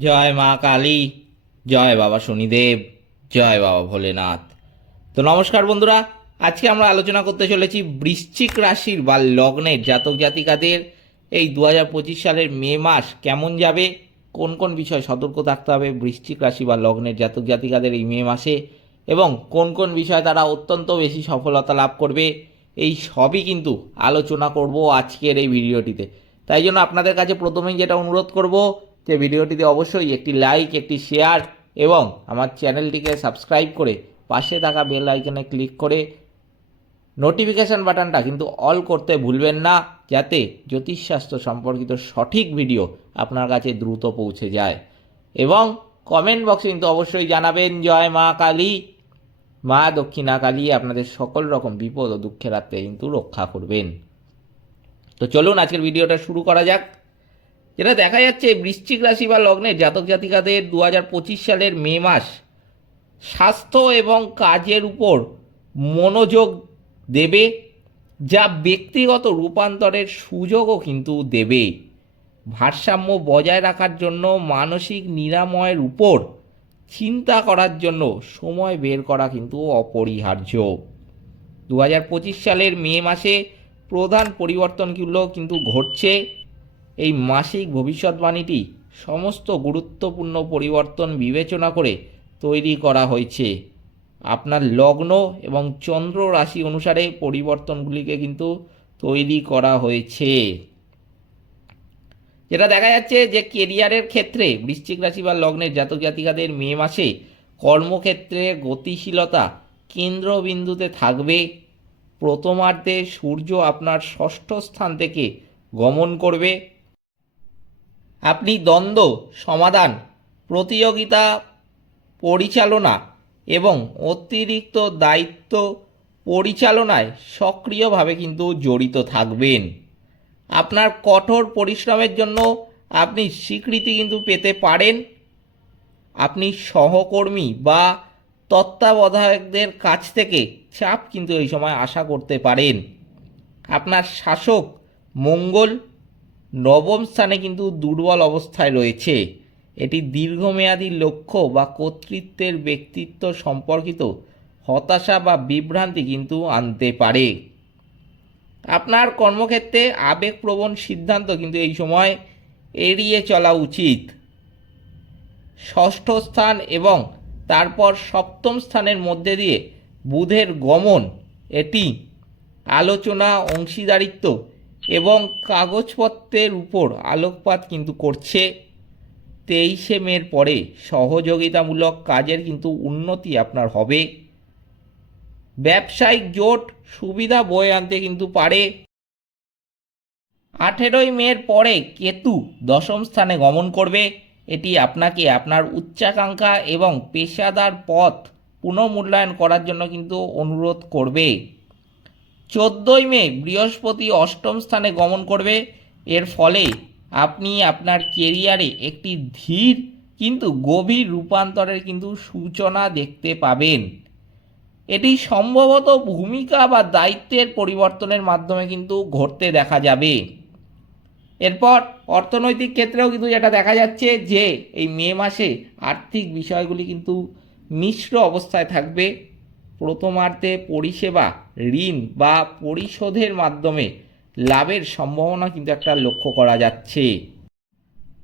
জয় মা কালী, জয় বাবা শনিদেব, জয় বাবা ভোলেনাথ। তো নমস্কার বন্ধুরা, আজকে আমরা আলোচনা করতে চলেছি বৃশ্চিক রাশির বা লগ্নের জাতক জাতিকাদের এই দু হাজার পঁচিশ সালের মে মাস কেমন যাবে, কোন কোন বিষয় সতর্ক থাকতে হবে বৃশ্চিক রাশি বা লগ্নের জাতক জাতিকাদের এই মে মাসে, এবং কোন কোন বিষয়ে তারা অত্যন্ত বেশি সফলতা লাভ করবে, এই সবই কিন্তু আলোচনা করব আজকের এই ভিডিওটিতে। তাই জন্য আপনাদের কাছে প্রথমেই যেটা অনুরোধ করব যে ভিডিওটিতে অবশ্যই একটি লাইক একটি শেয়ার এবং আমার চ্যানেলটিকে সাবস্ক্রাইব করে পাশে থাকা বেল আইকনে ক্লিক করে নোটিফিকেশান বাটনটা কিন্তু অল করতে ভুলবেন না, যাতে জ্যোতিষশাস্ত্র সম্পর্কিত সঠিক ভিডিও আপনার কাছে দ্রুত পৌঁছে যায়। এবং কমেন্ট বক্সে কিন্তু অবশ্যই জানাবেন, জয় মা কালী। মা দক্ষিণা কালী আপনাদের সকল রকম বিপদ ও দুঃখের হাতে কিন্তু রক্ষা করবেন। তো চলুন আজকের ভিডিওটা শুরু করা যাক। যেটা দেখা যাচ্ছে, বৃশ্চিক রাশি বা লগ্নে জাতক জাতিকাদের দু হাজার পঁচিশ সালের মে মাস স্বাস্থ্য এবং কাজের উপর মনোযোগ দেবে, যা ব্যক্তিগত রূপান্তরের সুযোগও কিন্তু দেবে। ভারসাম্য বজায় রাখার জন্য, মানসিক নিরাময়ের উপর চিন্তা করার জন্য সময় বের করা কিন্তু অপরিহার্য। দু হাজার পঁচিশ সালের মে মাসে প্রধান পরিবর্তনগুলো কিন্তু ঘটছে। এই মাসিক ভবিষ্যৎবাণীটি সমস্ত গুরুত্বপূর্ণ পরিবর্তন বিবেচনা করে তৈরি করা হয়েছে। আপনার লগ্ন এবং চন্দ্র রাশি অনুসারে পরিবর্তনগুলিকে কিন্তু তৈরি করা হয়েছে। যেটা দেখা যাচ্ছে যে কেরিয়ারের ক্ষেত্রে বৃশ্চিক রাশি বা লগ্নের জাতক জাতিকাদের মে মাসে কর্মক্ষেত্রে গতিশীলতা কেন্দ্রবিন্দুতে থাকবে। প্রথমার্ধে সূর্য আপনার ষষ্ঠ স্থান থেকে গমন করবে। আপনি দ্বন্দ্ব, সমাধান, প্রতিযোগিতা, পরিচালনা এবং অতিরিক্ত দায়িত্ব পরিচালনায় সক্রিয়ভাবে কিন্তু জড়িত থাকবেন। আপনার কঠোর পরিশ্রমের জন্য আপনি স্বীকৃতি কিন্তু পেতে পারেন। আপনি সহকর্মী বা তত্ত্বাবধায়কদের কাছ থেকে চাপ কিন্তু এই সময় আশা করতে পারেন। আপনার শাসক মঙ্গল নবম স্থানে কিন্তু দুর্বল অবস্থায় রয়েছে। এটি দীর্ঘমেয়াদী লক্ষ্য বা কর্তৃত্বের ব্যক্তিত্ব সম্পর্কিত হতাশা বা বিভ্রান্তি কিন্তু আনতে পারে। আপনার কর্মক্ষেত্রে আবেগপ্রবণ সিদ্ধান্ত কিন্তু এই সময় এড়িয়ে চলা উচিত। ষষ্ঠ স্থান এবং তারপর সপ্তম স্থানের মধ্যে দিয়ে বুধের গমন, এটি আলোচনা, অংশীদারিত্ব এবং কাগজপত্রের উপর আলোকপাত কিন্তু করছে। তেইশে মের পরে সহযোগিতামূলক কাজের কিন্তু উন্নতি আপনার হবে। ব্যবসায়িক জোট সুবিধা বয়ে আনতে কিন্তু পারে। আঠেরোই মের পরে কেতু দশম স্থানে গমন করবে। এটি আপনাকে আপনার উচ্চাকাঙ্ক্ষা এবং পেশাদার পথ পুনঃমূল্যায়ন করার জন্য কিন্তু অনুরোধ করবে। চোদ্দোই মে বৃহস্পতি অষ্টম স্থানে গমন করবে। এর ফলে আপনি আপনার কেরিয়ারে একটি ধীর কিন্তু গভীর রূপান্তরের কিন্তু সূচনা দেখতে পাবেন। এটি সম্ভবত ভূমিকা বা দায়িত্বের পরিবর্তনের মাধ্যমে কিন্তু ঘটতে দেখা যাবে। এরপর অর্থনৈতিক ক্ষেত্রেও কিন্তু যেটা দেখা যাচ্ছে যে এই মে মাসে আর্থিক বিষয়গুলি কিন্তু মিশ্র অবস্থায় থাকবে। প্রথমার্ধে পরিষেবা, ঋণ বা পরিশোধের মাধ্যমে লাভের সম্ভাবনা কিন্তু একটা লক্ষ্য করা যাচ্ছে।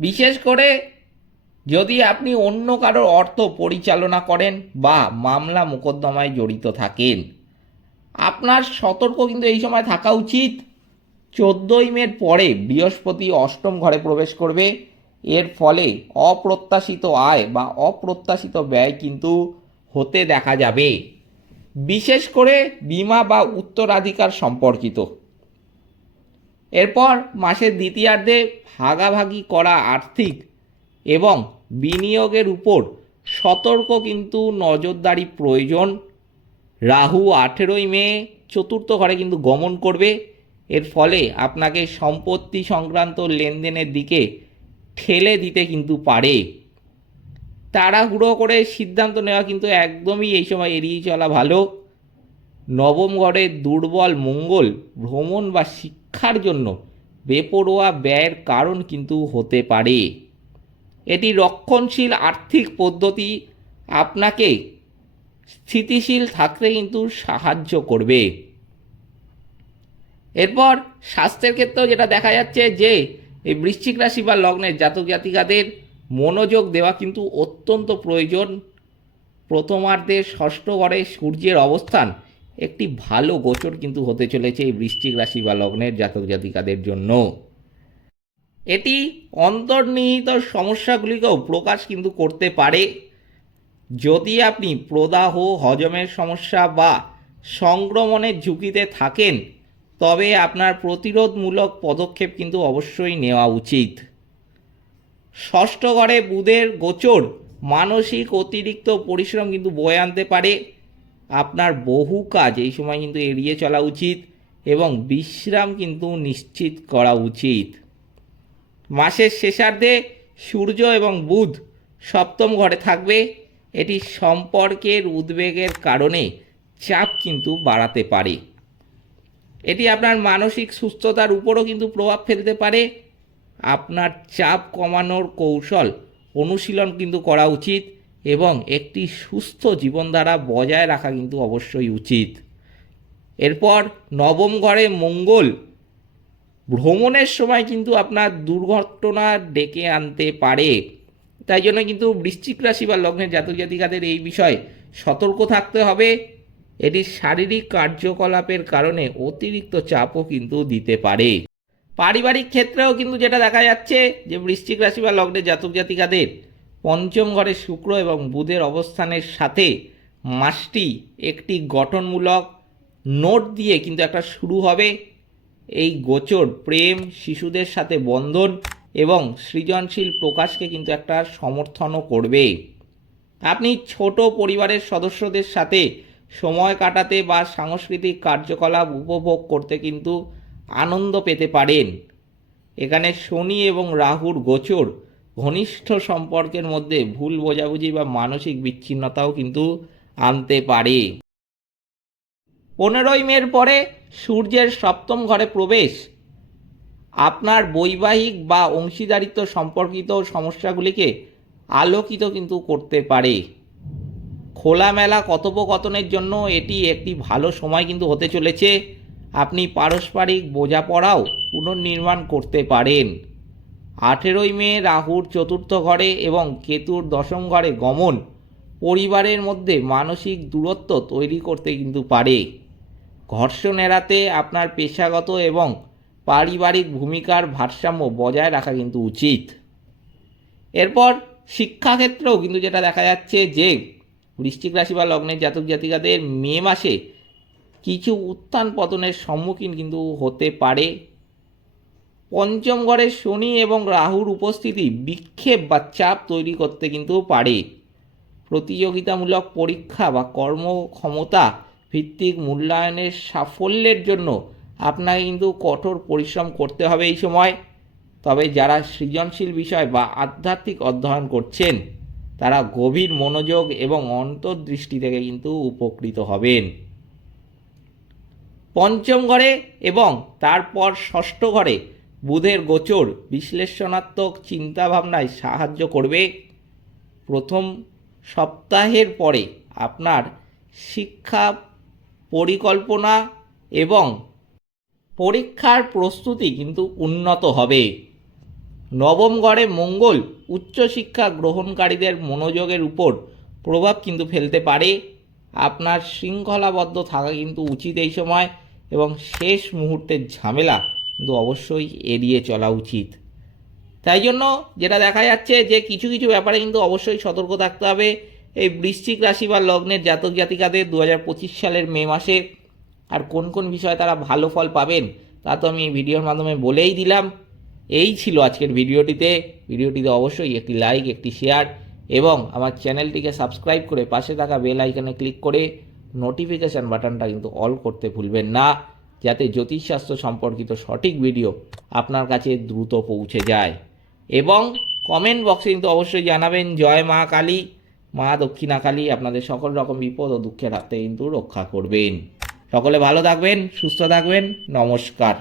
বিশেষ করে যদি আপনি অন্য কারোর অর্থ পরিচালনা করেন বা মামলা মোকদ্দমায় জড়িত থাকেন, আপনার সতর্ক কিন্তু এই সময় থাকা উচিত। চোদ্দোই মের পরে বৃহস্পতি অষ্টম ঘরে প্রবেশ করবে। এর ফলে অপ্রত্যাশিত আয় বা অপ্রত্যাশিত ব্যয় কিন্তু হতে দেখা যাবে। বিশেষ করে বিমা বা উত্তরাধিকার সম্পর্কিত। এরপর মাসের দ্বিতীয়ার্ধে ভাগাভাগি করা আর্থিক এবং বিনিয়োগের উপর সতর্ক কিন্তু নজরদারি প্রয়োজন। রাহু আঠেরোই মে চতুর্থ ঘরে কিন্তু গমন করবে। এর ফলে আপনাকে সম্পত্তি সংক্রান্ত লেনদেনের দিকে ঠেলে দিতে কিন্তু পারে। তাড়াহুড়ো করে সিদ্ধান্ত নেওয়া কিন্তু একদমই এই সময় এড়িয়ে চলা ভালো। নবম ঘরে দুর্বল মঙ্গল, ভ্রমণ বা শিক্ষার জন্য বেপরোয়া ব্যয়ের কারণ কিন্তু হতে পারে। এটি রক্ষণশীল আর্থিক পদ্ধতি আপনাকে স্থিতিশীল থাকতে কিন্তু সাহায্য করবে। এরপর স্বাস্থ্যের ক্ষেত্রেও যেটা দেখা যাচ্ছে যে, এই বৃশ্চিক রাশি বা লগ্নের জাতক জাতিকাদের মনোযোগ দেওয়া কিন্তু অত্যন্ত প্রয়োজন। প্রথমার্ধে ষষ্ঠ ঘরে সূর্যের অবস্থান একটি ভালো গোচর কিন্তু হতে চলেছে এই বৃশ্চিক রাশি বা লগ্নের জাতক জাতিকাদের জন্য। এটি অন্তর্নিহিত সমস্যাগুলিকেও প্রকাশ কিন্তু করতে পারে। যদি আপনি প্রদাহ, হজমের সমস্যা বা সংক্রমণের ঝুঁকিতে থাকেন, তবে আপনার প্রতিরোধমূলক পদক্ষেপ কিন্তু অবশ্যই নেওয়া উচিত। ষষ্ঠ ঘরে বুধের গোচর। মানসিক অতিরিক্ত পরিশ্রম কিন্তু বয়ে আনতে পারে। আপনার বহু কাজ এই সময় কিন্তু এড়িয়ে চলা উচিত এবং বিশ্রাম কিন্তু নিশ্চিত করা উচিত। মাসের শেষার্ধে সূর্য এবং বুধ সপ্তম ঘরে থাকবে। এটি সম্পর্কের উদ্বেগের কারণে চাপ কিন্তু বাড়াতে পারে। এটি আপনার মানসিক সুস্থতার উপরও কিন্তু প্রভাব ফেলতে পারে। আপনার চাপ কমানোর কৌশল অনুশীলন কিন্তু করা উচিত এবং একটি সুস্থ জীবনধারা বজায় রাখা কিন্তু অবশ্যই উচিত। এরপর নবম ঘরে মঙ্গল। ভ্রমণের সময় কিন্তু আপনার দুর্ঘটনা ডেকে আনতে পারে। তাই জন্য কিন্তু বৃশ্চিক রাশি বা লগ্নের জাতক জাতিকাদের এই বিষয়ে সতর্ক থাকতে হবে। এটি শারীরিক কার্যকলাপের কারণে অতিরিক্ত চাপও কিন্তু দিতে পারে। পারিবারিক ক্ষেত্রেও কিন্তু যেটা দেখা যাচ্ছে যে বৃশ্চিক রাশি বা লগ্নের জাতক জাতিকাদের পঞ্চম ঘরে শুক্র এবং বুধের অবস্থানের সাথে মাসটি একটি গঠনমূলক নোট দিয়ে কিন্তু একটা শুরু হবে। এই গোচর, প্রেম, শিশুদের সাথে বন্ধন এবং সৃজনশীল প্রকাশকে কিন্তু একটা সমর্থনও করবে। আপনি ছোট পরিবারের সদস্যদের সাথে সময় কাটাতে বা সাংস্কৃতিক কার্যকলাপ উপভোগ করতে কিন্তু আনন্দ পেতে পারেন। এখানে শনি এবং রাহুর গোচর, ঘনিষ্ঠ সম্পর্কের মধ্যে ভুল বোঝাবুঝি বা মানসিক বিচ্ছিন্নতাও কিন্তু আনতে পারে। পনেরোই মের পরে সূর্যের সপ্তম ঘরে প্রবেশ। আপনার বৈবাহিক বা অংশীদারিত্ব সম্পর্কিত সমস্যাগুলিকে আলোকিত কিন্তু করতে পারে। খোলামেলা কথোপকথনের জন্য এটি একটি ভালো সময় কিন্তু হতে চলেছে। আপনি পারস্পরিক বোঝাপড়াও পুনর্নির্মাণ করতে পারেন। আঠেরোই মে রাহুর চতুর্থ ঘরে এবং কেতুর দশম ঘরে গমন পরিবারের মধ্যে মানসিক দূরত্ব তৈরি করতে কিন্তু পারে। ঘর্ষণ এড়াতে আপনার পেশাগত এবং পারিবারিক ভূমিকার ভারসাম্য বজায় রাখা কিন্তু উচিত। এরপর শিক্ষাক্ষেত্রেও কিন্তু যেটা দেখা যাচ্ছে যে, বৃশ্চিক রাশি বা লগ্নের জাতক জাতিকাদের মে মাসে কিছু উত্থান পতনের সম্মুখীন কিন্তু হতে পারে। পঞ্চম ঘরে শনি এবং রাহুর উপস্থিতি বিক্ষেপ বা চাপ তৈরি করতে কিন্তু পারে। প্রতিযোগিতামূলক পরীক্ষা বা কর্মক্ষমতা ভিত্তিক মূল্যায়নের সাফল্যের জন্য আপনাকে কিন্তু কঠোর পরিশ্রম করতে হবে এই সময়। তবে যারা সৃজনশীল বিষয় বা আধ্যাত্মিক অধ্যয়ন করছেন, তারা গভীর মনোযোগ এবং অন্তর্দৃষ্টি থেকে কিন্তু উপকৃত হবেন। পঞ্চম ঘরে এবং তারপর ষষ্ঠ ঘরে বুধের গোচর বিশ্লেষণাত্মক চিন্তাভাবনায় সাহায্য করবে। প্রথম সপ্তাহের পরে আপনার শিক্ষা পরিকল্পনা এবং পরীক্ষার প্রস্তুতি কিন্তু উন্নত হবে। নবম গড়ে মঙ্গল উচ্চশিক্ষা গ্রহণকারীদের মনোযোগের উপর প্রভাব কিন্তু ফেলতে পারে। আপনার শৃঙ্খলাবদ্ধ থাকা কিন্তু উচিত এই সময় এবং শেষ মুহূর্তের ঝামেলা কিন্তু অবশ্যই এড়িয়ে চলা উচিত। তাই জন্য যেটা দেখা যাচ্ছে যে কিছু কিছু ব্যাপারে কিন্তু অবশ্যই সতর্ক থাকতে হবে। এই বৃশ্চিক রাশি বা লগ্নের জাতক জাতিকাদের দু হাজার পঁচিশ সালের মে মাসে আর কোন কোন বিষয়ে তারা ভালো ফল পাবেন তা তো আমি এই ভিডিওর মাধ্যমে বলেই দিলাম। এই ছিল আজকের ভিডিওটিতে। ভিডিওটিতে অবশ্যই একটি লাইক একটি শেয়ার এবং আমার চ্যানেলটিকে সাবস্ক্রাইব করে পাশে থাকা বেল আইকনে ক্লিক করে নোটিফিকেশান বাটনটা কিন্তু অল করতে ভুলবেন না, যাতে জ্যোতিষশাস্ত্র সম্পর্কিত সঠিক ভিডিও আপনার কাছে দ্রুত পৌঁছে যায়। এবং কমেন্ট বক্সে কিন্তু অবশ্যই জানাবেন, জয় মা কালী, মা দক্ষিণা কালী আপনাদের সকল রকম বিপদ ও দুঃখের হাত থেকে কিন্তু রক্ষা করবেন। সকলে ভালো থাকবেন, সুস্থ থাকবেন, নমস্কার।